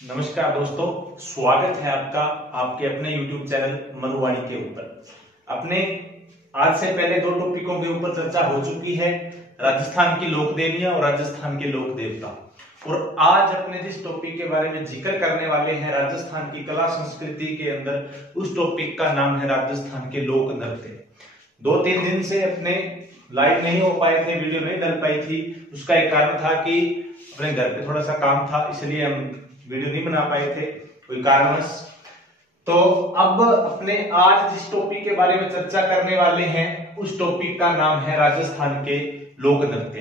नमस्कार दोस्तों, स्वागत है आपका आपके अपने YouTube चैनल मनुवाणी के ऊपर। अपने आज से पहले दो टॉपिकों के ऊपर चर्चा हो चुकी है, राजस्थान की लोक देवियां और राजस्थान के लोक देवता। और आज अपने जिस टॉपिक के बारे में जिक्र करने वाले हैं राजस्थान की कला संस्कृति के अंदर, उस टॉपिक का नाम है राजस्थान के लोक नृत्य। 2-3 दिन से अपने लाइव नहीं हो पाए थे, वीडियो नहीं डल पाई थी। उसका एक कारण था कि अपने घर पे थोड़ा सा काम था, इसलिए हम वीडियो नहीं बना पाए थे कोई कारणवश। तो अब अपने आज जिस टॉपिक के बारे में चर्चा करने वाले हैं, उस टॉपिक का नाम है राजस्थान के लोक नृत्य।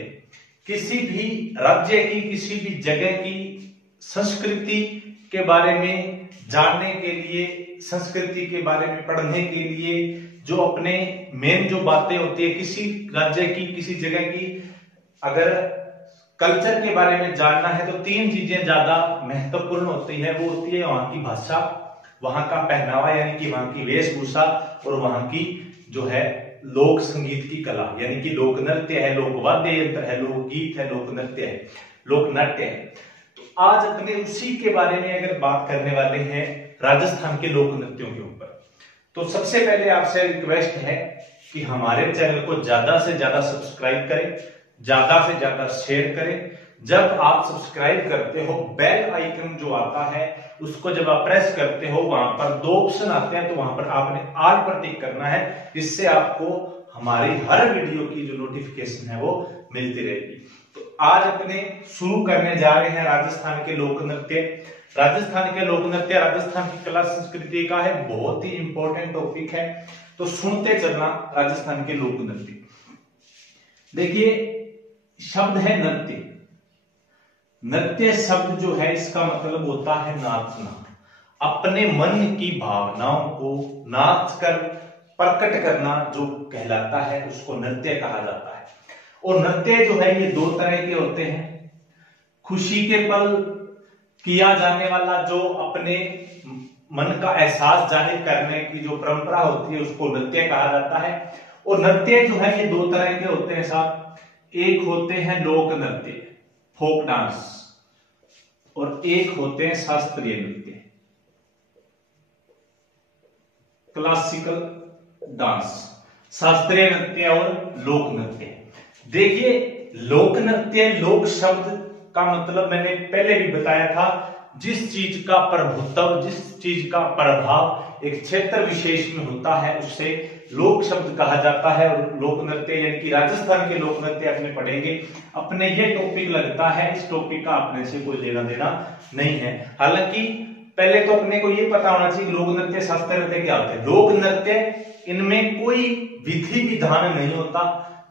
किसी भी राज्य की, किसी भी जगह की संस्कृति के बारे में जानने के लिए, संस्कृति के बारे में पढ़ने के लिए जो अपने मेन जो बातें होती है किसी राज्य की, किसी जगह की, अगर कल्चर के बारे में जानना है तो 3 चीजें ज्यादा महत्वपूर्ण होती है। वो होती है वहां की भाषा, वहां का पहनावा यानी कि वहां की वेशभूषा, और वहां की जो है लोक संगीत की कला यानी कि लोक नृत्य है, लोक वाद्य यंत्र है, लोकगीत है, लोक नृत्य है, लोक नाट्य है। तो आज अपने उसी के बारे में अगर बात करने वाले हैं राजस्थान के लोक नृत्यों के ऊपर, तो सबसे पहले आपसे रिक्वेस्ट है कि हमारे चैनल को ज्यादा से ज्यादा सब्सक्राइब करें, ज्यादा से ज्यादा शेयर करें। जब आप सब्सक्राइब करते हो, बेल आइकन जो आता है उसको जब आप प्रेस करते हो, वहां पर 2 ऑप्शन आते हैं, तो वहां पर आपने ऑल पर टिक करना है, जिससे आपको हमारी हर वीडियो की जो नोटिफिकेशन है वो मिलती रहेगी। तो आज अपने शुरू करने जा रहे हैं राजस्थान के लोक नृत्य। राजस्थान के लोक नृत्य राजस्थान की कला संस्कृति का है, बहुत ही इंपॉर्टेंट टॉपिक है, तो सुनते चलना राजस्थान के लोक नृत्य। देखिए, शब्द है नृत्य। नृत्य शब्द जो है इसका मतलब होता है नाचना, अपने मन की भावनाओं को नाच कर प्रकट करना जो कहलाता है उसको नृत्य कहा जाता है। और नृत्य जो है ये 2 तरह के होते हैं। खुशी के पल किया जाने वाला जो अपने मन का एहसास जाहिर करने की जो परंपरा होती है उसको नृत्य कहा जाता है। और नृत्य जो है ये 2 तरह के होते हैं साहब। एक होते हैं लोक नृत्य, फोक डांस, और एक होते हैं शास्त्रीय नृत्य, क्लासिकल डांस। शास्त्रीय नृत्य और लोक नृत्य। देखिए, लोक नृत्य, लोक शब्द का मतलब मैंने पहले भी बताया था, जिस चीज का प्रभुत्व, जिस चीज का प्रभाव एक क्षेत्र विशेष में होता है उसे लोक शब्द कहा जाता है। और लोक नृत्य यानी कि राजस्थान के लोक नृत्य अपने पढ़ेंगे। अपने ये टॉपिक लगता है, इस टॉपिक का अपने से कोई लेना देना नहीं है। हालांकि पहले तो अपने को ये पता होना चाहिए लोक नृत्य, शास्त्रीय नृत्य क्या होते हैं। लोक नृत्य, इनमें कोई विधि विधान नहीं होता,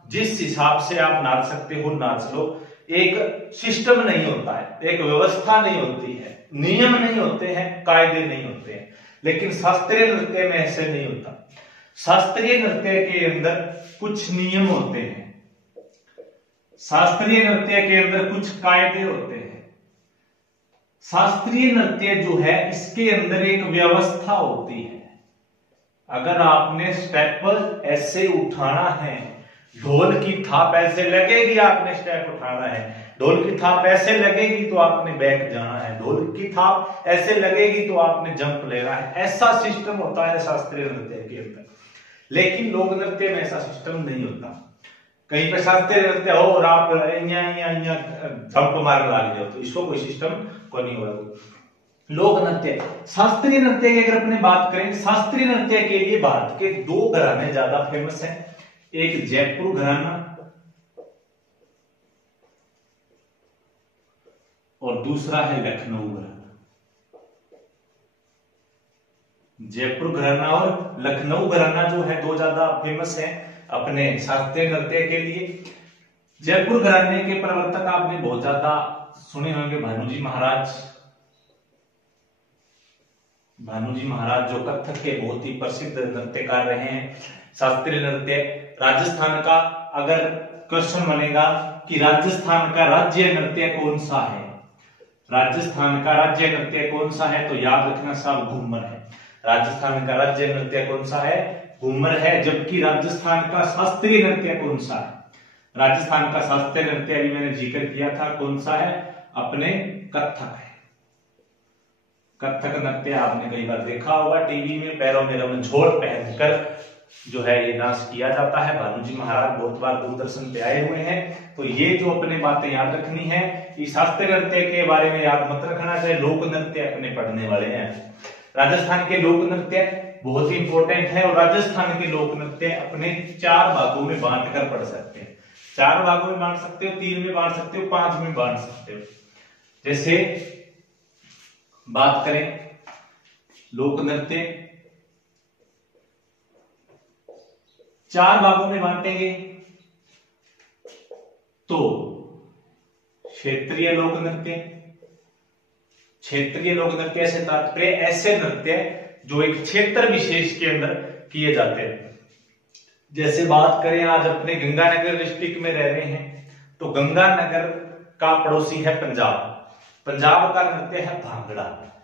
जिस हिसाब से आप नाच सकते हो नाच लो। एक सिस्टम नहीं होता है, एक व्यवस्था नहीं होती है, नियम नहीं होते हैं, कायदे नहीं होते हैं। लेकिन शास्त्रीय नृत्य में ऐसे नहीं होता। शास्त्रीय नृत्य के अंदर कुछ नियम होते हैं, शास्त्रीय नृत्य के अंदर कुछ कायदे होते हैं। शास्त्रीय नृत्य जो है इसके अंदर एक व्यवस्था होती है। अगर आपने स्टेप ऐसे उठाना है, ढोल की थाप ऐसे लगेगी, आपने स्टेप उठाना है, ढोल की थाप ऐसे लगेगी तो आपने बैक जाना है, ढोल की थाप ऐसे लगेगी तो आपने जंप लेना है। ऐसा सिस्टम होता है शास्त्रीय नृत्य के अंदर। लेकिन लोक नृत्य में ऐसा सिस्टम नहीं होता। कहीं पे शास्त्रीय नृत्य हो और आप जंप मार ला लीजिए तो इसको कोई सिस्टम को नहीं होगा। लोक नृत्य, शास्त्रीय नृत्य की अगर अपने बात करें, शास्त्रीय नृत्य के लिए भारत के 2 घराने ज्यादा फेमस हैं। एक जयपुर घराना और दूसरा है लखनऊ घराना। जयपुर घराना और लखनऊ घराना जो है 2 ज्यादा फेमस हैं अपने शास्त्रीय नृत्य के लिए। जयपुर घराने के प्रवर्तक आपने बहुत ज्यादा सुने होंगे, भानुजी महाराज। भानुजी महाराज जो कथक के बहुत ही प्रसिद्ध नृत्यकार रहे हैं। शास्त्रीय नृत्य राजस्थान का, अगर क्वेश्चन बनेगा कि राजस्थान का राज्य नृत्य कौन सा है, राजस्थान का राज्य नृत्य कौन सा है, तो याद रखना साहब घूमर है। राजस्थान का राज्य नृत्य कौन सा है, घूमर है। जबकि राजस्थान का शास्त्रीय नृत्य कौन सा है, राजस्थान का शास्त्रीय नृत्य अभी मैंने जिक्र किया था, कौन सा है, अपने कथक है। कथक नृत्य आपने कई बार देखा होगा टीवी में, पैरों में रमझोड़ पहनकर जो है ये डांस किया जाता है। भानुजी महाराज बहुत बार दूरदर्शन पे आए हुए हैं। तो ये जो अपने बातें याद रखनी है, इस शास्त्रीय नृत्य के बारे में याद मत रखना चाहिए, लोक नृत्य अपने पढ़ने वाले हैं। राजस्थान के लोक नृत्य बहुत ही इंपॉर्टेंट है, और राजस्थान के लोक नृत्य अपने 4 भागों में बांट कर पढ़ सकते हैं। 4 भागों में बांट सकते हो, 3 में बांट सकते हो, 5 में बांट सकते हो। जैसे बात करें लोक नृत्य 4 भागों में बांटेंगे तो क्षेत्रीय लोक नृत्य। क्षेत्रीय लोक नृत्य से तात्पर्य ऐसे नृत्य जो एक क्षेत्र विशेष के अंदर किए जाते हैं। जैसे बात करें, आज अपने गंगानगर डिस्ट्रिक्ट में रह रहे हैं, तो गंगानगर का पड़ोसी है पंजाब। पंजाब का नृत्य है भांगड़ा।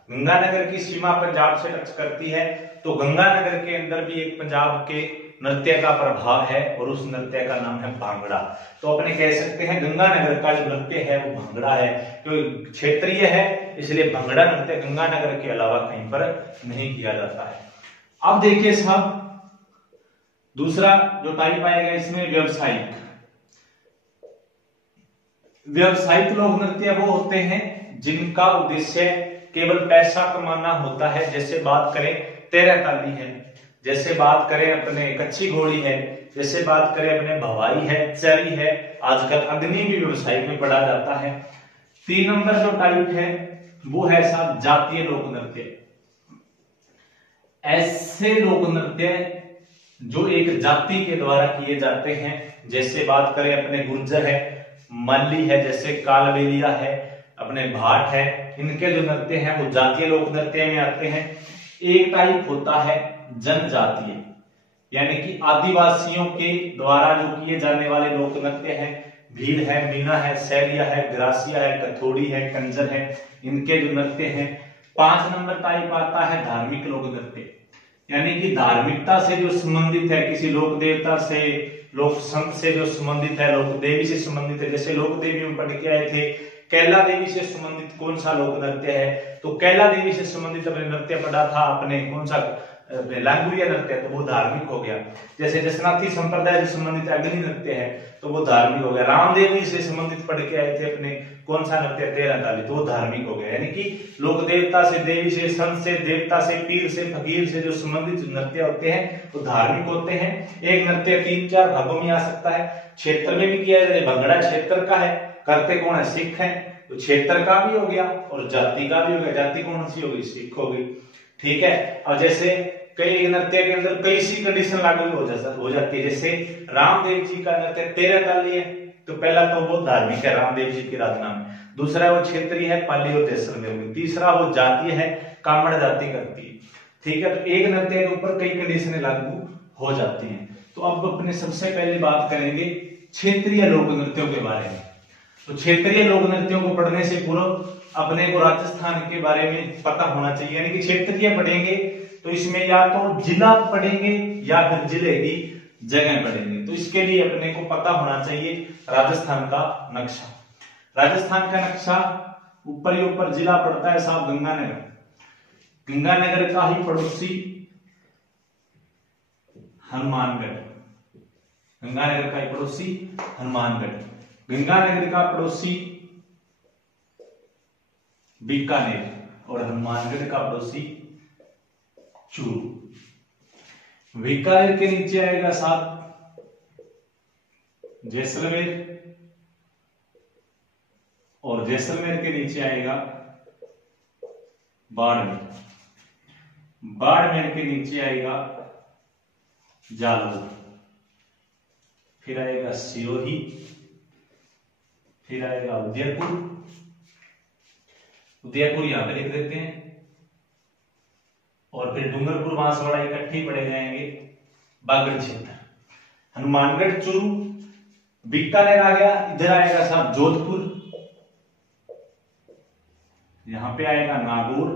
गंगानगर की सीमा पंजाब से टच करती है, तो गंगानगर के अंदर भी एक पंजाब के नृत्य का प्रभाव है, और उस नृत्य का नाम है भांगड़ा। तो अपने कह सकते हैं गंगानगर का जो नृत्य है वो भांगड़ा है, क्योंकि क्षेत्रीय है, इसलिए भांगड़ा नृत्य गंगानगर के अलावा कहीं पर नहीं किया जाता है। अब देखिए साहब, दूसरा जो टाइप आएगा इसमें व्यवसायिक। व्यवसायिक लोक नृत्य वो होते हैं जिनका उद्देश्य केवल पैसा कमाना होता है। जैसे बात करें तेरह ताली है, जैसे बात करें अपने कच्ची घोड़ी है, जैसे बात करें अपने भवाई है, चरी है, आजकल अग्नि भी व्यवसाय में पढ़ा जाता है। 3 नंबर जो टाइप है वो है साहब जातीय लोक नृत्य। ऐसे लोक नृत्य जो एक जाति के द्वारा किए जाते हैं। जैसे बात करें अपने गुर्जर है, मल्ली है, जैसे कालबेलिया है, अपने भाट है, इनके जो नृत्य हैं वो जातीय लोक नृत्य में आते हैं। एक टाइप होता है जनजातीय, यानी कि आदिवासियों के द्वारा जो किए जाने वाले लोक नृत्य हैं। भील है, मीना है, सैलिया है, ग्रासिया है, कथोड़ी है, कंजर है, इनके जो नृत्य हैं। 5 नंबर टाइप आता है धार्मिक लोक नृत्य, यानी कि धार्मिकता से जो संबंधित है, किसी लोक देवता से, लोक संत से जो संबंधित है, लोक देवी से संबंधित है। जैसे लोक देवी में पढ़ के आए थे, कैला देवी से संबंधित कौन सा लोक नृत्य है, तो कैला देवी से संबंधित अपने नृत्य पढ़ा था आपने, कौन सा लांगुरिया नृत्य, तो वो धार्मिक हो गया। जैसे जसनाथी संप्रदाय से संबंधित अग्नि नृत्य है, तो वो धार्मिक हो गया। रामदेव जी से संबंधित पढ़ के आए थे अपने, कौन सा नृत्य, तेरह ताली, तो वो धार्मिक हो गया। यानी कि लोक देवता से, देवी से, संत से, देवता से, पीर से, फकीर से जो संबंधित नृत्य होते हैं वो धार्मिक होते हैं। एक नृत्य 3-4 भागों में आ सकता है। क्षेत्र में भी किया जाए, भंगड़ा क्षेत्र का है, करते कौन है, सिख है, तो क्षेत्र का भी हो गया और जाति का भी हो गया। जाति कौन सी होगी, सिख होगी, ठीक है। और जैसे कई नृत्य के अंदर कई सी कंडीशन लागू हो जाती है। जैसे रामदेव जी का नृत्य 13 ताली है, तो पहला तो वो धार्मिक है, रामदेव जी की आराधना में। दूसरा वो क्षेत्रीय है, पाली और जैसलमेर में। तीसरा वो जातीय है, कामड़ जाति करती है, ठीक है। तो एक नृत्य के ऊपर कई कंडीशनें लागू हो जाती हैं। तो अब अपने सबसे पहले बात करेंगे क्षेत्रीय लोक नृत्यों के बारे में। तो क्षेत्रीय लोक नृत्यों को पढ़ने से पूर्व अपने को राजस्थान के बारे में पता होना चाहिए। यानी कि क्षेत्रीय पढ़ेंगे तो इसमें या तो जिला पढ़ेंगे या फिर जिले की जगह पढ़ेंगे। तो इसके लिए अपने को पता होना चाहिए राजस्थान का नक्शा। राजस्थान का नक्शा ऊपर ही ऊपर जिला पड़ता है साहब गंगानगर। गंगानगर का ही पड़ोसी हनुमानगढ़। गंगानगर का ही पड़ोसी हनुमानगढ़। गंगानगर का पड़ोसी बीकानेर और हनुमानगढ़ का पड़ोसी चूरू। बीकानेर के नीचे आएगा साहब जैसलमेर और जैसलमेर के नीचे आएगा बाड़मेर। बाड़मेर के नीचे आएगा जालौर, फिर आएगा सिरोही, फिर आएगा उदयपुर। उदयपुर यहां पे लिख देते हैं, और फिर डूंगरपुर बांसवाड़ा इकट्ठे पड़े जाएंगे बागड़ क्षेत्र। हनुमानगढ़, चूरू, बीकानेर आ गया। इधर आएगा साहब जोधपुर, यहां पे आएगा नागौर,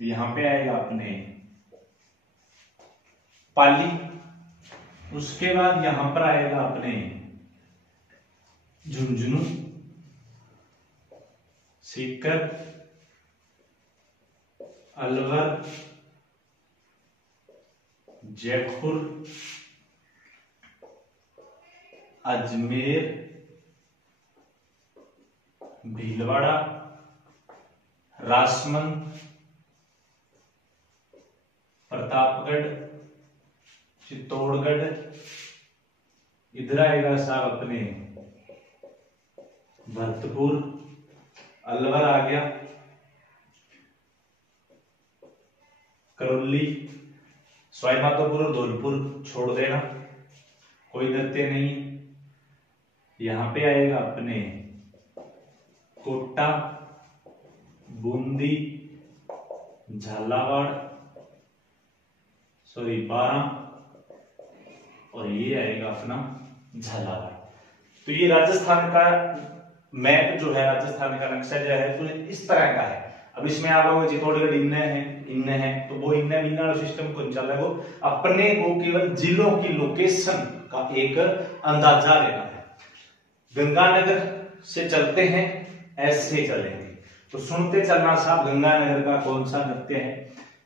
यहां पे आएगा अपने पाली, उसके बाद यहां पर आएगा अपने झुंझुनू, सीकर, अलवर, जयपुर, अजमेर, भीलवाड़ा, राजसमंद, प्रतापगढ़, चित्तौड़गढ़, इधर आएगा साहब अपने भरतपुर, अलवर आ गया, करौली, सवाईमाधोपुर और धौलपुर छोड़ देना, कोई नृत्य नहीं। यहां पे आएगा अपने कोटा, बूंदी, झालावाड़, सॉरी बारां, और ये आएगा अपना झालावाड़। तो ये राजस्थान का मैप जो है, राजस्थान का नक्शा जो है, तो इस तरह का है। अब इसमें आप लोग चित्तौड़गढ़ इनने है, तो वो इनने बिना सिस्टम को चला, वो अपने को केवल जिलों की लोकेशन का एक अंदाजा लेना है। गंगानगर से चलते हैं, ऐसे चलेंगे, तो सुनते चलना साहब। गंगानगर का कौन सा नृत्य है?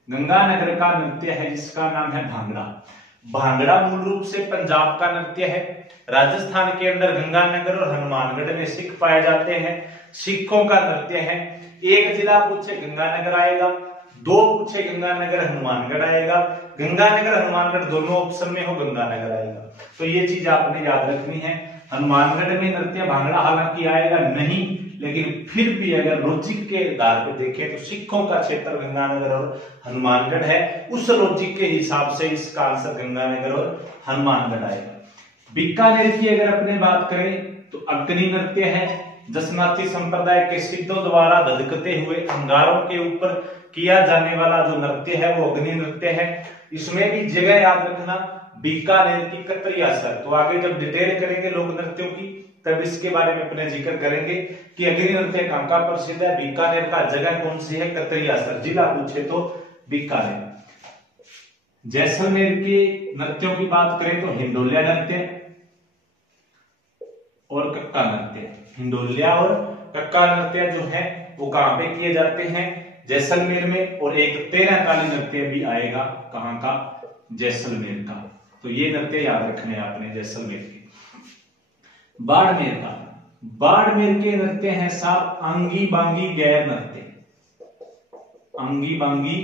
गंगानगर का नृत्य है जिसका नाम है भांगड़ा। भांगड़ा मूल रूप से पंजाब का नृत्य है। राजस्थान के अंदर गंगानगर और हनुमानगढ़ में सिख पाए जाते हैं, सिखों का नृत्य है। एक जिला पूछे गंगानगर आएगा, दो पूछे गंगानगर हनुमानगढ़ आएगा, गंगानगर हनुमानगढ़ दोनों ऑप्शन में हो गंगानगर आएगा। तो ये चीज आपने याद रखनी है। हनुमानगढ़ में नृत्य भांगड़ा हालांकि आएगा नहीं, लेकिन फिर भी अगर लॉजिक के आधार पर देखें तो सिखों का क्षेत्र गंगानगर और हनुमानगढ़ है, उस लॉजिक के हिसाब से इसका आंसर गंगानगर और हनुमानगढ़ आएगा। बीकानेर की अगर अपने बात करें तो अग्नि नृत्य है। जसनाती संप्रदाय के सिद्धों द्वारा धधकते हुए अंगारों के ऊपर किया जाने वाला जो नृत्य है वो अग्नि नृत्य है। इसमें भी जगह याद रखना, बीकानेर की कतरिया सर। तो आगे जब डिटेल करेंगे लोक नृत्यों की तब इसके बारे में अपने जिक्र करेंगे कि अग्नि नृत्य कहां का प्रसिद्ध है, बीकानेर का जगह कौन सी है, कतरिया सर। जिला पूछे तो बीकानेर। जैसलमेर के नृत्यों की बात करें तो हिंडोलिया नृत्य और कक्का नृत्य। हिंडोलिया और कक्का नृत्य जो है वो कहां पे किए जाते हैं, जैसलमेर में। और एक 13 काली नृत्य भी आएगा, कहां का, जैसलमेर का। तो ये नृत्य याद रखने आपने जैसलमेर के। बाड़मेर का, बाड़मेर के नृत्य हैं साहब अंगी बांगी गैर नृत्य। अंगी बांगी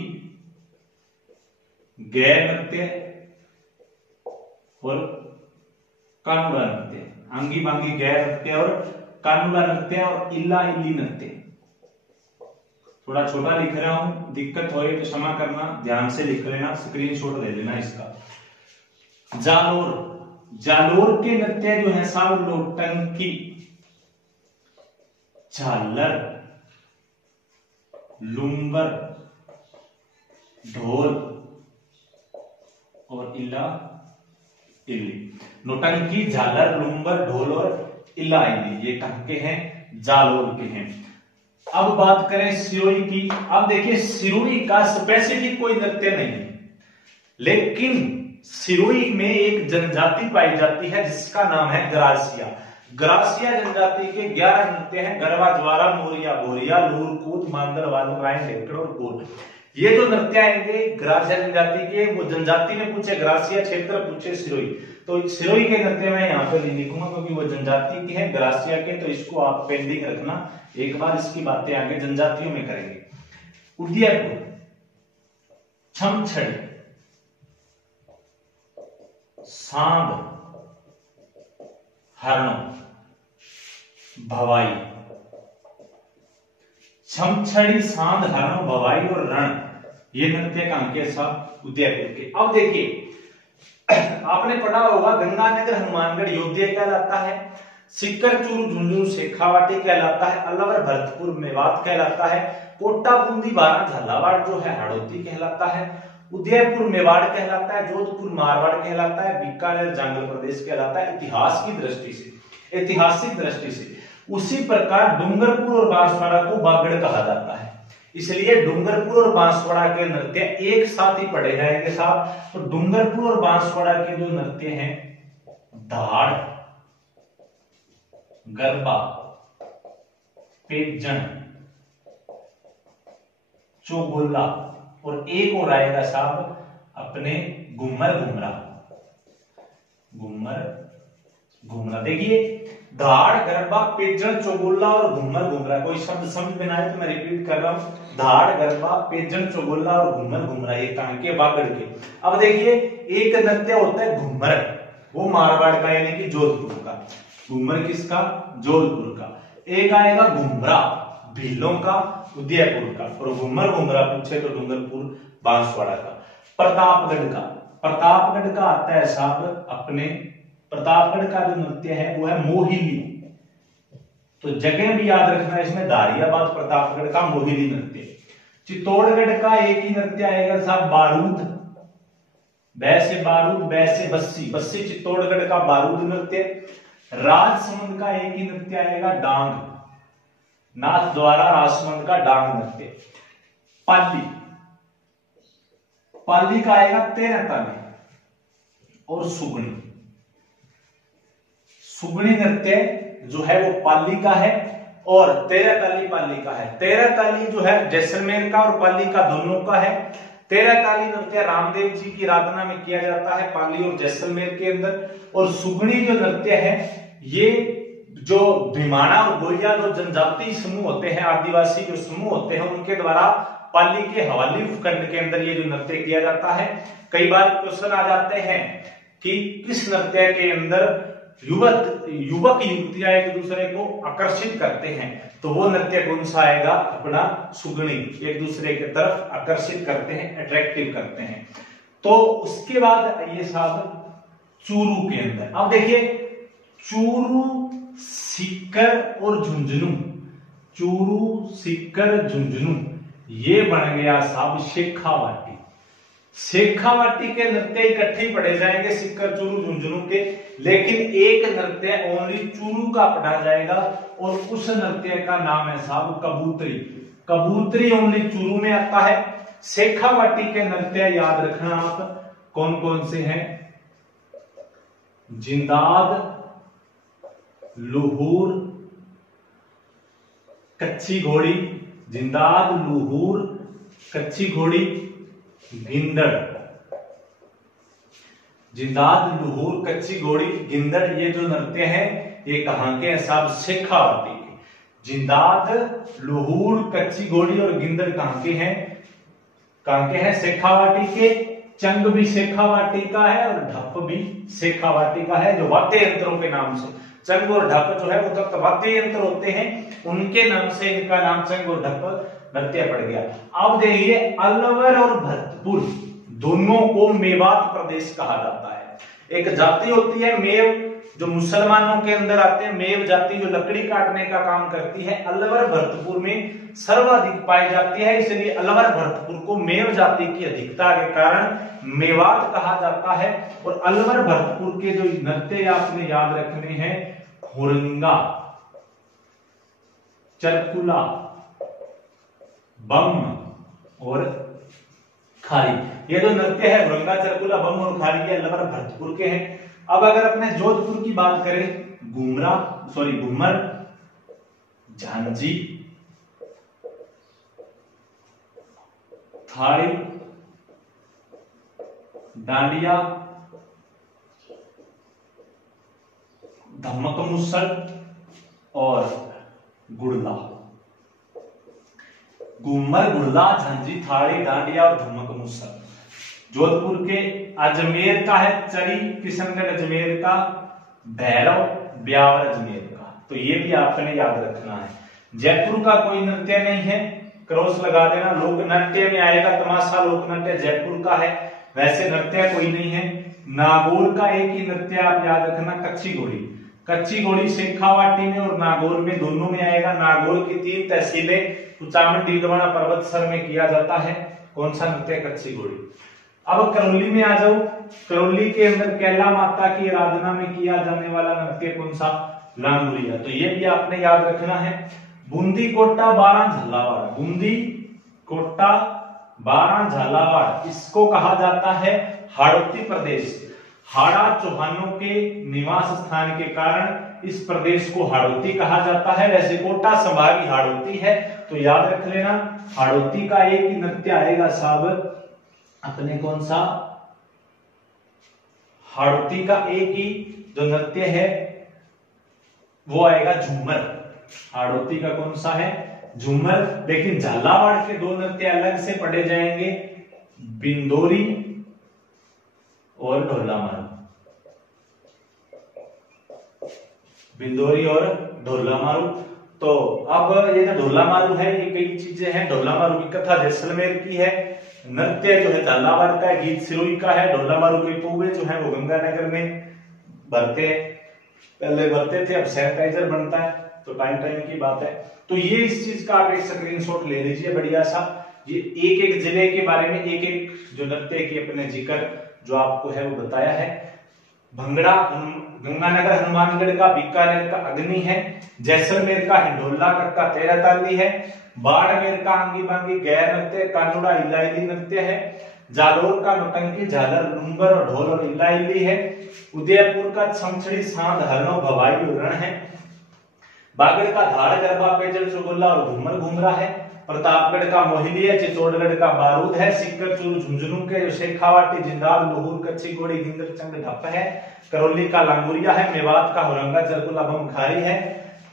गैर नृत्य और कानूड़ा नृत्य। अंगी बांगी गैर नृत्य और कानूड़ा नृत्य और इल्ला इल्ली नृत्य। थोड़ा छोटा लिख रहा हूं, दिक्कत हो तो क्षमा करना, ध्यान से लिख लेना, स्क्रीनशॉट ले लेना इसका। जालोर, जालोर के नृत्य जो है साहब नौटंकी, झालर, लुम्बर, ढोल और इल्ला इल्ली। नौटंकी, झालर, लुम्बर, ढोल और इल्ला इल्ली, ये कहां के हैं, जालोर के हैं। अब बात करें सिरोही की। अब देखिए सिरोही का स्पेसिफिक कोई नृत्य नहीं है, लेकिन सिरोही में एक जनजाति पाई जाती है जिसका नाम है ग्रासिया। ग्रासिया जनजाति के 11 नृत्य हैं, गरबा, ज्वारा, मोरिया, भोरिया, लूर, कूद, मांदर, वाल, राय, लेकड़ और गोल। ये जो नृत्य आएंगे ग्रासिया जनजाति के, वो जनजाति में पूछे ग्रासिया, क्षेत्र पूछे सिरोही। तो सिरोही के नृत्य में यहाँ पे लिखूंगा क्योंकि वो जनजाति के हैं, ग्रासिया के, तो इसको आप पेंडिंग रखना, एक बार इसकी बातें आगे जनजातियों में करेंगे। उदयपुर, छमछड़ी, सांड, हरणों, भवाई। छमछड़ी, सांड, हरणों, भवाई और रण, ये नृत्य कहां के साथ, उदयपुर के। अब देखिए आपने पढ़ा होगा गंगानगर हनुमानगढ़ योध्या कहलाता है, सिक्कर चूरू झुंझुनू शेखावाटी कहलाता है, अलवर भरतपुर मेवात कहलाता है, कोटा बूंदी बारां झालावाड़ जो है हाड़ौती कहलाता है, उदयपुर मेवाड़ कहलाता है, जोधपुर मारवाड़ कहलाता है, बीकानेर जांगल प्रदेश कहलाता है। इतिहास की दृष्टि से, ऐतिहासिक दृष्टि से उसी प्रकार डूंगरपुर और बांसवाड़ा को बागड़ कहा जाता है, इसलिए डूंगरपुर और बांसवाड़ा के नृत्य एक साथ ही पढ़े जाएंगे साहब। तो डूंगरपुर और बांसवाड़ा के जो नृत्य हैं, धाड़, गरबा, पेजन, चौगुल्ला, और एक और आएगा साहब अपने घूमर घुमरा। घूमर घुमरा देखिए, धाड़ गरबा पेजन चौगुल्ला और घूमर घुमरा। कोई शब्द समझ में ना आए तो मैं रिपीट कर रहा हूं, धाड़ गरबा पेजन चौगुल्ला और घूमर घुमरा, ये कहां के? बागड़ के। अब देखिए एक नृत्य होता है घूमर, वो मारवाड़ का यानी कि जोधपुर का। घूमर किसका? जोधपुर का। एक आएगा घुमरा, भीलों का, उदयपुर का। और घूमर घुमरा पूछे तो डूंगरपुर बांसवाड़ा का। प्रतापगढ़ का, प्रतापगढ़ का आता है साहब अपने, प्रतापगढ़ का जो नृत्य है वो है मोहिनी। तो जगह भी याद रखना इसमें, दारियाबाद प्रतापगढ़ का मोहिनी नृत्य। चित्तौड़गढ़ का एक ही नृत्य आएगा साहब बारूद, वैसे बारूद वैसे बस्सी, बस्सी चित्तौड़गढ़ का बारूद नृत्य। राजसमंद का एक ही नृत्य आएगा डांग, नाथ द्वारा राजसमंद का डांग नृत्य। पाली, पाली का आएगा तेरह ताली और सुगनी। सुगनी नृत्य जो है वो पाली का है और तेरह ताली पाली का है। तेरह ताली जो है जैसलमेर का और पाली का दोनों का है। तेरह ताली नृत्य रामदेव जी की आराधना में किया जाता है पाली और जैसलमेर के अंदर। और सुगनी जो नृत्य है ये जो भिमाणा और गोरिया जो जनजातीय समूह होते हैं, आदिवासी जो समूह होते हैं, उनके द्वारा पाली के हवाली उपखंड के अंदर ये जो नृत्य किया जाता है। कई बार क्वेश्चन आ जाते हैं कि किस नृत्य के अंदर युवक युवतियां एक दूसरे को आकर्षित करते हैं, तो वो नृत्य कौन सा आएगा? अपना सुगनी, एक दूसरे की तरफ आकर्षित करते हैं, अट्रैक्टिव करते हैं। तो उसके बाद ये साहब चूरू के अंदर। अब देखिए चूरू, सीकर और झुंझुनू, चूरू सीकर झुंझुनू, ये बन गया साहब शेखावाटी। शेखावाटी के नृत्य इकट्ठे पढ़े जाएंगे सीकर चूरू झुंझुनू के, लेकिन एक नृत्य ओनली चूरू का पढ़ा जाएगा और उस नृत्य का नाम है साहब कबूतरी। कबूतरी ओनली चूरू में आता है। शेखावाटी के नृत्य याद रखना आप कौन कौन से हैं? जिंदाद, लुहूर, कच्ची घोड़ी, जिंदाद, लुहूर, कच्ची घोड़ी, गिंदड़। जिंदाद, लुहूर, कच्ची घोड़ी, गिंदड़, ये जो नृत्य है ये कहां के हैं साहब? शेखावाटी के। जिंदाद, लुहूर, कच्ची घोड़ी और गिंदड़ कहां के हैं? कहां के हैं? शेखावाटी के। चंग भी शेखावाटी का है और ढप भी शेखावाटी का है, जो वाद्य यंत्रों के नाम से। चंग और ढप जो है वो तो वाद्य यंत्र होते हैं, उनके नाम से इनका नाम चंग और ढप नृत्य पड़ गया। अब देखिए अलवर और भरतपुर दोनों को मेवात प्रदेश कहा जाता है। एक जाति होती है मेव, जो मुसलमानों के अंदर आते हैं, मेव जाति जो लकड़ी काटने का काम करती है, अलवर भरतपुर में सर्वाधिक पाई जाती है। इसलिए अलवर भरतपुर को मेव जाति की अधिकता के कारण मेवात कहा जाता है। और अलवर भरतपुर के जो नृत्य आपने याद रखने हैं, हुरंगा, चरकुला, बम और खारी, ये जो नृत्य है हुरंगा, चरकुला, बम और खारी, ये अलवर भरतपुर के हैं। अब अगर अपने जोधपुर की बात करें, घूमर, झांझी, थाड़ी, डांडिया, धमक मुसल और गुड़ला। घूमर, गुड़ला, झांझी, थाड़ी, डांडिया और धमक मुसल। जोधपुर के अजमेर का है चरी, किशनगढ़ अजमेर का, भैरव, ब्यावर अजमेर का। तो ये भी आपने याद रखना है। जयपुर का कोई नृत्य नहीं है, क्रॉस लगा देना। लोक नृत्य में आएगा तमाशा लोक नृत्य जयपुर का है, वैसे नृत्य कोई नहीं है। नागौर का एक ही नृत्य आप याद रखना, कच्ची घोड़ी। कच्ची घोड़ी शेखावाटी में और नागौर में दोनों में आएगा। नागौर की 3 तहसीलें कुचामन, डीडवाना, पर्वतसर में किया जाता है। कौन सा नृत्य? कच्ची घोड़ी। अब करौली में आ जाओ। करौली के अंदर कैला माता की आराधना में किया जाने वाला नृत्य कौन सा? लांगुरिया। तो ये भी आपने याद रखना है। बूंदी, कोटा, बारां, झालावाड़। बूंदी, कोटा, बारां, झालावाड़, इसको कहा जाता है हाड़ौती प्रदेश। हाड़ा चौहानों के निवास स्थान के कारण इस प्रदेश को हाड़ौती कहा जाता है। वैसे कोटा संभाग की हाड़ौती है, तो याद रख लेना हाड़ौती का एक ही नृत्य आएगा साहब अपने, कौन सा, हाड़ौती का एक ही जो नृत्य है वो आएगा झूमर। हाड़ौती का कौन सा है, झूमर। लेकिन झालावाड़ के दो नृत्य अलग से पढ़े जाएंगे, बिंदोरी और ढोला मारू। बिंदोरी और ढोला मारू। तो अब ये जो ढोला मारू है, ये कई चीजें हैं। ढोला मारू की कथा जैसलमेर की है, नृत्य जो है झालावाड़ का है, गीत सिरोही का है। ढोला मारू के पूवे जो है वो गंगानगर में भरते हैं, पहले भरते थे, अब सैनिटाइजर बनता है, तो टाइम टाइम की बात है। तो ये इस चीज का आप एक स्क्रीनशॉट ले लीजिए बढ़िया सा। ये एक एक जिले के बारे में एक एक जो नृत्य की अपने जिक्र जो आपको है वो बताया है। भंगड़ा गंगानगर हनुमानगढ़ का, बीकानेर का अग्नि है, जैसलमेर का हिंडोला का 13 ताली है, बाड़मेर का आंगी बांगी गैर नृत्य, कानूड़ा इलायली नृत्य है, जालोर का नौटंकी झालर लुंबर और ढोल और इलायली है, उदयपुर का छमछड़ी सांध हरणों भवाई और रण है, बागड़ का धाड़ गरबा पेजल चुगुल्ला और घूमर घूमरा है, प्रतापगढ़ का मोहिनी है, चित्तौड़गढ़ का बारूद है, सिक्कर चूर झुंझुनू के जो शेखावाटी जिंदाल लोहूर कच्ची गोड़ी गिंदर चंग ढप है, करौली का लांगुरिया है, मेवात का हुरंगा जरकुला बमखारी है,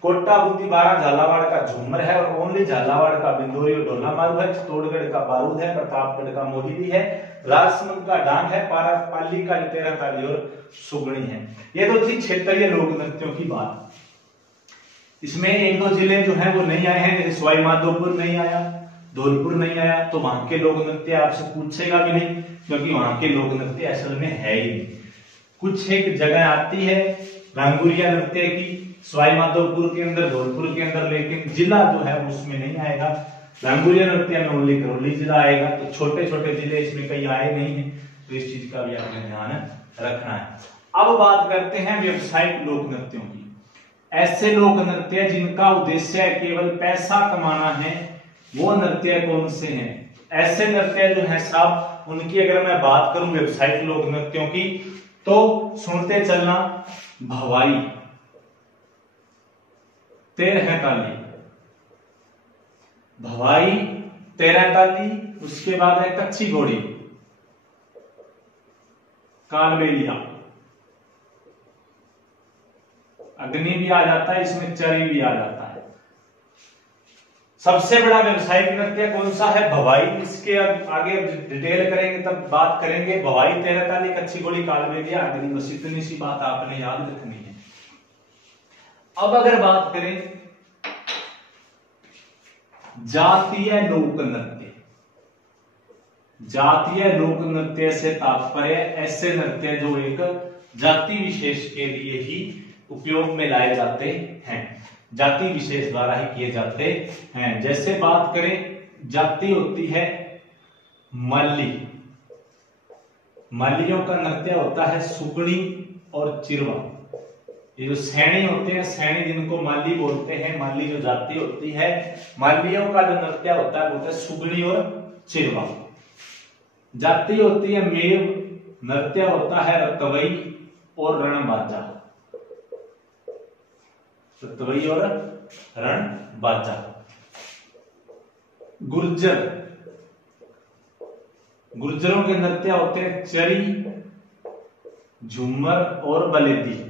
कोटा बूंदी बारा झालावाड़ का झूमर है और ओनली झालावाड़ का बिंदोरी और ढोला मारू है, चित्तौड़गढ़ का बारूद है, प्रतापगढ़ का मोहिनी है, राजसमंद का डांग है, पाली का 13 ताली और सुगणी है। ये तो थी क्षेत्रीय लोक नृत्यों की बात। इसमें एक दो जिले जो है वो नहीं आए हैं, जैसे सवाई माधोपुर नहीं आया, धौलपुर नहीं आया, तो वहां के लोक नृत्य आपसे पूछेगा भी नहीं, क्योंकि वहां के लोक नृत्य असल में है ही नहीं। कुछ एक जगह आती है लांगुरिया नृत्य की, सवाई माधोपुर के अंदर, धौलपुर के अंदर, लेकिन जिला जो है उसमें नहीं आएगा। लांगुरिया नृत्य में ओनली करौली जिला आएगा, तो छोटे छोटे जिले इसमें कई आए नहीं है, तो इस चीज का भी आपने ध्यान रखना है। अब बात करते हैं व्यावसायिक लोक नृत्यों की। ऐसे लोक नृत्य जिनका उद्देश्य केवल पैसा कमाना है, वो नृत्य कौन से हैं? ऐसे नृत्य जो है साहब, उनकी अगर मैं बात करूं व्यावसायिक लोक नृत्यों की, तो सुनते चलना, भवाई 13 ताली, भवाई 13 ताली, उसके बाद है कच्ची घोड़ी, कालबेलिया, अग्नि भी आ जाता है इसमें, चरी भी आ जाता है। सबसे बड़ा व्यावसायिक नृत्य कौन सा है? भवाई। इसके आगे डिटेल करेंगे तब बात करेंगे। भवाई 13 ताली, कच्ची घोड़ी, कालबेलिया, अग्नि, बस इतनी सी बात आपने याद रखनी है। अब अगर बात करें जातीय लोक नृत्य, जातीय लोक नृत्य से तात्पर्य ऐसे नृत्य जो एक जाति विशेष के लिए ही उपयोग में लाए जाते हैं, जाति विशेष द्वारा ही किए जाते हैं। जैसे बात करें, जाति होती है माली, मालियों का नृत्य होता है सुगड़ी और चिरवा। ये जो सैनी होते हैं, सैनी जिनको माली बोलते हैं, माली जो जाति होती है, मालियों का जो नृत्य होता है वो होता है सुगड़ी और चिरवा। जाति होती है मेव, नृत्य होता है रतवई और रणबाजा, रतवई और रणबाजा। गुर्जर, गुर्जरों के नृत्य होते हैं चरी, झूमर और बलेदी,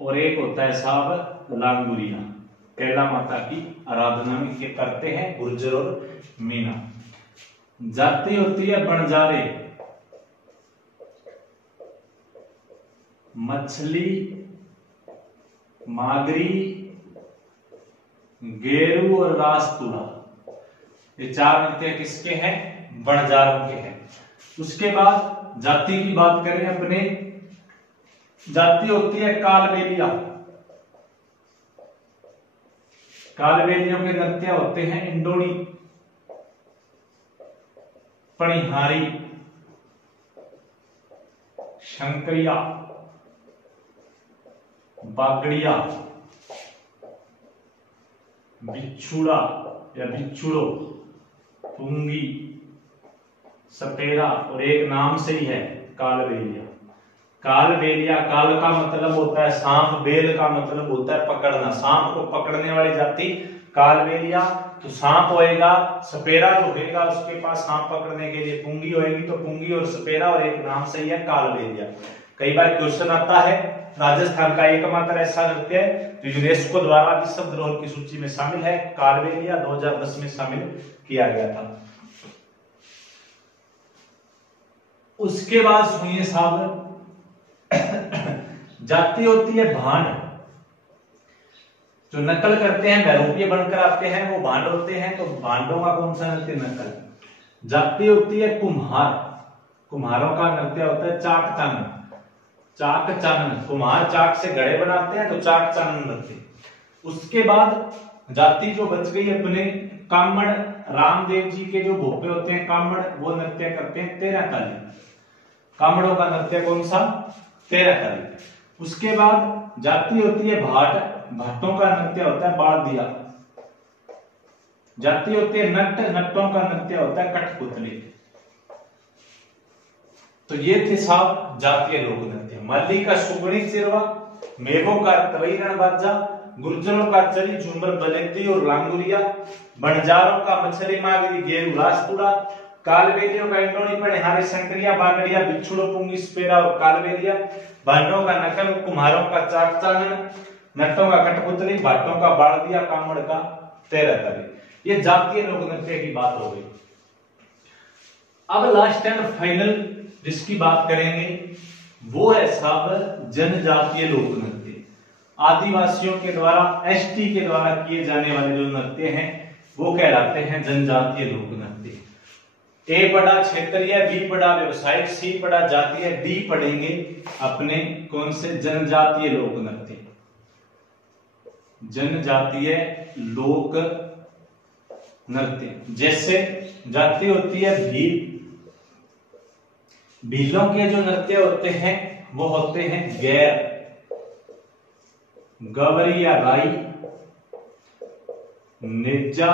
और एक होता है साहब लांगुरिया, कैला माता की आराधना में के करते हैं गुर्जर और मीना। जाति होती है बंजारे, मछली, मागरी, गेरू और रास्तुरा, ये 4 नृत्य किसके हैं? बंजारों के हैं। उसके बाद जाति की बात करें अपने, जाति होती है कालबेलिया, कालबेलियों के नृत्य होते हैं इंडोनी, पणिहारी, शंकरिया, बागड़िया, बिच्छुड़ा या बिच्छुड़ो, पुंगी, सपेरा, और एक नाम से ही है कालबेलिया। कालबेलिया, काल का मतलब होता है सांप, बेल का मतलब होता है पकड़ना, सांप को पकड़ने वाली जाति कालबेलिया। तो सांप होएगा, सपेरा जो होएगा उसके पास सांप पकड़ने के लिए पुंगी होएगी, तो पुंगी और सपेरा और एक नाम से ही है कालबेलिया। कई बार क्वेश्चन आता है, राजस्थान का एकमात्र ऐसा नृत्य है जो यूनेस्को द्वारा विश्व धरोहर की सूची में शामिल है, कालबेलिया 2010 में शामिल किया गया था। उसके बाद सुनिए साहब, जाति होती है भांड। जो नकल करते हैं, बहरूपिये बनकर आते हैं, वो भांड होते हैं। तो भांडों का कौन सा नृत्य? नकल। जाति होती है कुम्हार, कुम्हारों का नृत्य होता है चाक चानन। चाक चानन, कुम्हार चाक से घड़े बनाते हैं, तो चाक चानन नृत्य। उसके बाद जाति जो बच गई अपने, कामड़, रामदेव जी के जो भोपे होते हैं कामड़, वो नृत्य करते हैं तेरह काली। कामड़ों का नृत्य कौन सा? तेरह काली। उसके बाद जाति होती है भाट, भाटों का नृत्य होता है बालदिया। जाति होती है नट, नट्टों का नृत्य होता है कठपुतली। तो ये थे साहब जातीय लोक नृत्य। मल्ली का सुगणी चिरवा, मेघों का तवई रणबाजा, गुर्जरों का चली झूमर बलेती और लांगुरिया, बंजारों का मछली मागरी गेरू रास्तुड़ा, कालबेलियों का इंडोनी पर हारे शंकरिया बागड़िया बिच्छुड़ो पुंगी स्पेरा और कालबेलिया, भांडों का नकल, कुम्हारों का चाक चानन, नट्टों का कठपुतली, भाटों का बालदिया, कामड़ का तेरह काली। ये जातीय लोक नृत्य की बात हो गई। अब लास्ट एंड फाइनल जिसकी बात करेंगे वो है साहब जनजातीय लोक नृत्य। आदिवासियों के द्वारा, एसटी के द्वारा किए जाने वाले जो नृत्य हैं वो कहलाते हैं जनजातीय लोक नृत्य। ए पढ़ा क्षेत्रीय, बी पढ़ा व्यवसायिक, सी पढ़ा जातीय, डी पढ़ेंगे अपने कौन से? जनजातीय लोक नृत्य। जनजातीय लोक नृत्य जैसे जाति होती है भील। भीलों के जो नृत्य होते हैं वो होते हैं गैर, गवरी या राई, निज्जा,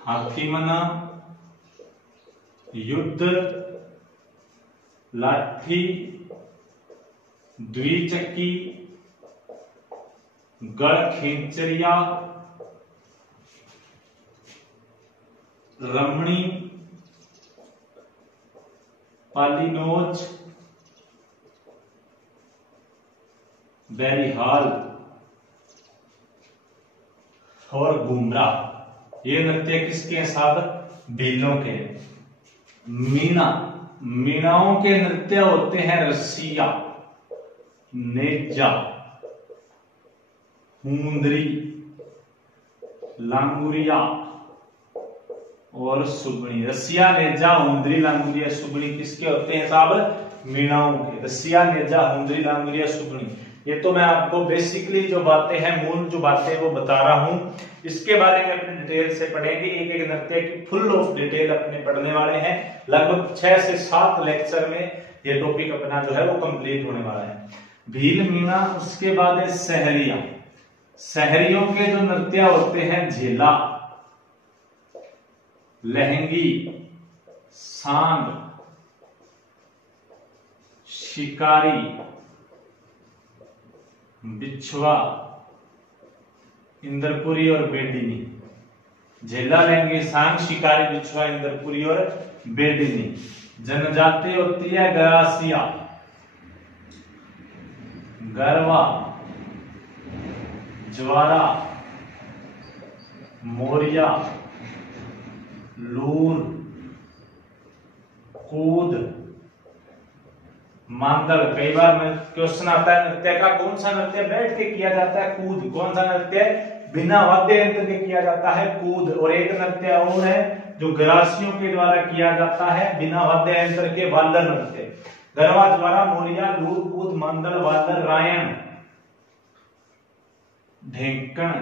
हाथीमना, युद्ध, लाठी, द्विचक्की, गढ़ खींचरिया, रमणी, पालीनोज, बैरिहाल और घुमरा। ये नृत्य किसके हैं साहब? भीलों के। मीना, मीनाओं के नृत्य होते हैं रसिया, नेजा, हुंदरी, लांगुरिया और सुगणी। रसिया, नेजा, हुंदरी, लांगुरिया, सुगणी किसके होते हैं साहब? मीनाओं के। रसिया, नेजा, हुंदरी, लांगुरिया, सुगणी। ये तो मैं आपको बेसिकली जो बातें हैं, मूल जो बातें वो बता रहा हूं। इसके बारे में अपने डिटेल से पढ़ेंगे। एक एक नृत्य की फुल ऑफ डिटेल अपने पढ़ने वाले हैं। लगभग 6 से 7 लेक्चर में ये टॉपिक अपना जो है वो कंप्लीट होने वाला है। भील, मीना, उसके बाद है सहरिया। सहरियों के जो नृत्य होते हैं झेला, लहंगी, सांड, शिकारी, बिछुआ, इंद्रपुरी और बेडिनी। झेला, लहंगी, सांड, शिकारी, बिछुआ, इंद्रपुरी और बेडिनी। जनजाति होती है गरासिया, गरवा, ज्वारा, मोरिया, लूर, कूद, मांदड़। कई बार क्वेश्चन आता है नृत्य का, कौन सा नृत्य बैठ के किया जाता है? कूद। कौन सा नृत्य बिना वाद्य यंत्र के किया जाता है? कूद। और एक नृत्य और है जो गरासियों के द्वारा किया जाता है बिना वाद्य यंत्र के, वादर नृत्य। गरबा, ज्वारा, मोरिया, लूर, कूद, मांदड़, वादर, रायन, ढेंकण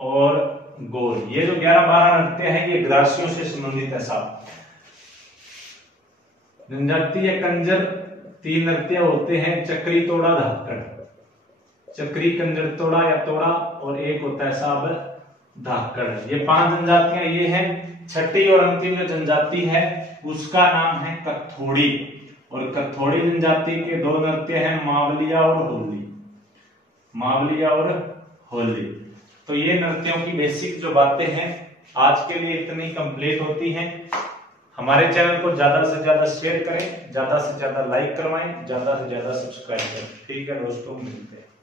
और गोल। ये जो 11-12 नृत्य है ये गरासियों से संबंधित है साहब। जनजातीय कंजर 3 नृत्य होते हैं, चक्री, तोड़ा, धाकड़। चक्री, कंजर, तोड़ा या तोड़ा, और एक होता है साहब धाकड़। ये 5 जनजातियां ये हैं। छठी और अंतिम जो जनजाति है उसका नाम है कथोड़ी, और कथोड़ी जनजाति के दो नृत्य हैं, मावलिया और होली। मावलिया और होली। तो ये नृत्यों की बेसिक जो बातें हैं आज के लिए इतनी कंप्लीट होती हैं। हमारे चैनल को ज्यादा से ज्यादा शेयर करें, ज्यादा से ज्यादा लाइक करवाएं, ज्यादा से ज्यादा सब्सक्राइब करें। ठीक है दोस्तों, मिलते हैं।